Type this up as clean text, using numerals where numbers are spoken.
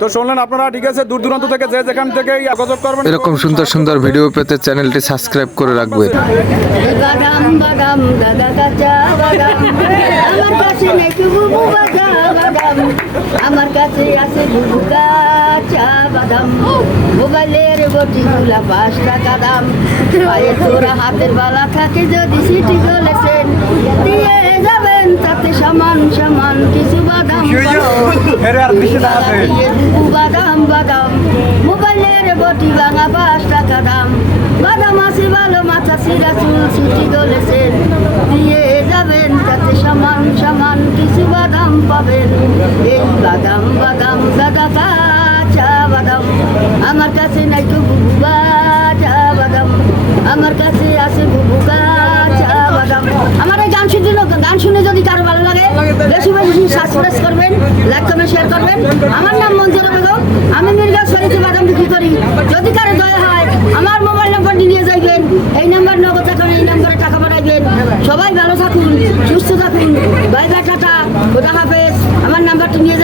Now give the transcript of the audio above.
তো শুনলেন আপনারা, ঠিক আছে, দূর দূরান্ত থেকে যে যেখান থেকে যোগাযোগ করবেন। এরকম সুন্দর সুন্দর ভিডিও পেতে চ্যানেলটি সাবস্ক্রাইব করে রাখবেন। বাদাম বাদাম দাদা কাঁচা বাদাম, আমার কাছে নেই বুবু কাঁচা বাদাম, আমার কাছে আছে বুবু কাঁচা বাদাম। মোবাইলের বটিগুলা 5 টাকা দাম, পায়ে তোরা হাতের বালা থাকে যদি সিটি চলেছেন দিয়ে যাবেন তাতে সমান সমান কিছু বাদাম বাদাম বাদাম। মোবাইলের বটি ভাঙা 5 টাকা দাম, বাদাম আছে ভালো মাথা সিরা চুল সিটি গলেছেন দিয়ে যাবেন তাতে সমান সমান কিছু বাদাম পাবেন। এই বাদাম বাদাম দাদা কাঁচা বাদাম, আমার কাছে নাই তো বুবু কাঁচা বাদাম, আমার কাছে আছে বুবু কাঁচা বাদাম। আমার এই গান শুনে যদি কারো ভালো লাগে বেশি বেশি সাবস্ক্রাইব করবেন, লাইক কমেন্ট শেয়ার করবেন। আমার নাম মঞ্জুরা বেগম, আমি মির্গার শরীফে বাদাম বিক্রি করি। যদি কারো দয়া হয় আমার মোবাইল নাম্বারটি নিয়ে যাইবেন, এই নাম্বার নগদ থাকুন, এই নাম্বারে টাকা পাঠাইবেন। সবাই ভালো থাকুন, সুস্থ থাকুন, বাই বাই, টাটা, খোদা হাফেজ। আমার নাম্বারটি নিয়ে